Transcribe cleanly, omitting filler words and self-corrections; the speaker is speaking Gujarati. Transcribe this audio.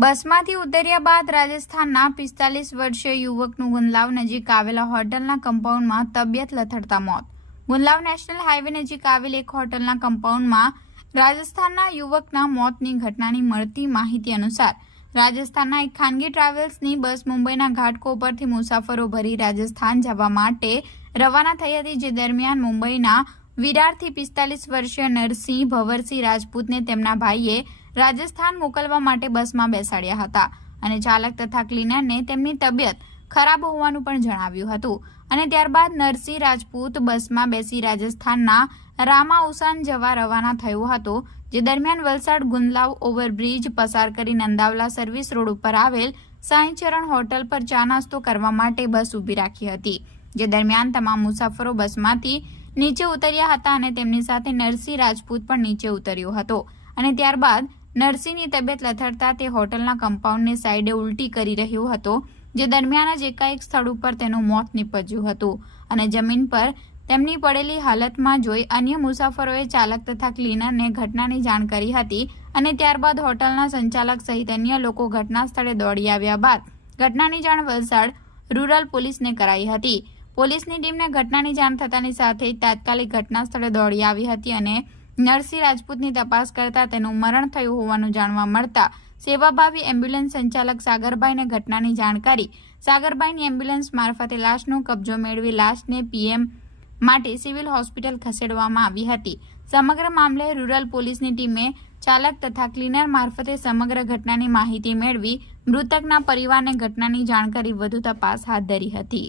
બસમાંથી ઉતર્યા બાદ રાજસ્થાનના 45 વર્ષીય યુવકનું ગુંદલાવ નજીક આવેલા હોટલના કમ્પાઉન્ડમાં તબિયત લથડતા મોત. ગુંદલાવ નેશનલ હાઈવે નજીક આવેલ એક હોટલના કમ્પાઉન્ડમાં રાજસ્થાનના યુવકના મોતની ઘટનાની મળતી માહિતી અનુસાર રાજસ્થાનના એક ખાનગી ટ્રાવેલ્સની બસ મુંબઈના ઘાટકોપરથી મુસાફરો ભરી રાજસ્થાન જવા માટે રવાના થઈ હતી. જે દરમિયાન મુંબઈના વિરારથી 45 વર્ષીય નરસિંહ ભવરસિંહ રાજપૂતને તેમના ભાઈએ રાજસ્થાન મોકલવા માટે બસમાં બેસાડ્યા હતા અને ચાલક તથા ક્લીનરને તેમની તબિયત ખરાબ હોવાનું પણ જણાવ્યું હતું અને ત્યારબાદ નરસિંહ રાજપૂત બસમાં બેસી રાજસ્થાનના રામાઉસાન જવા રવાના થયો હતો. જે દરમિયાન વલસાડ ગુંદલાવ ઓવરબ્રિજ પસાર કરી નંદાવલા સર્વિસ રોડ ઉપર આવેલ સાંઈચરણ હોટલ પર ચા નાસ્તો કરવા માટે બસ ઊભી રાખી હતી. જે દરમિયાન તમામ મુસાફરો બસમાંથી નીચે ઉતર્યા હતા અને તેમની સાથે નરસિંહ રાજપૂત પણ નીચે ઉતર્યો હતો અને ત્યારબાદ નરસિંહની તબિયત લથડતા તે હોટલના કમ્પાઉન્ડની સાઈડે ઉલટી કરી રહ્યો હતો. જે દરમિયાન જ એકાએક સ્થળ ઉપર તેનું મોત નીપજ્યું હતું અને જમીન પર તેમની પડેલી હાલતમાં જોઈ અન્ય મુસાફરોએ ચાલક તથા ક્લીનરને ઘટનાની જાણ કરી હતી અને ત્યારબાદ હોટલના સંચાલક સહિત અન્ય લોકો ઘટના સ્થળે દોડી આવ્યા બાદ ઘટનાની જાણ વલસાડ રૂરલ પોલીસને કરાઈ હતી. પોલીસની ટીમને ઘટનાની જાણ થતાની સાથે તાત્કાલિક ઘટના સ્થળે દોડી આવી હતી અને નરસિંહ રાજપૂતની તપાસ કરતા તેનું મરણ થયું હોવાનું જાણવા મળતા સેવાભાવી એમ્બ્યુલન્સ સંચાલક સાગરભાઈને ઘટનાની જાણ કરી સાગરભાઈની એમ્બ્યુલન્સ મારફતે લાશનો કબજો મેળવી લાશને પીએમ માટે સિવિલ હોસ્પિટલ ખસેડવામાં આવી હતી. સમગ્ર મામલે રૂરલ પોલીસની ટીમે ચાલક તથા ક્લીનર મારફતે સમગ્ર ઘટનાની માહિતી મેળવી મૃતકના પરિવારને ઘટનાની જાણ કરી વધુ તપાસ હાથ ધરી હતી.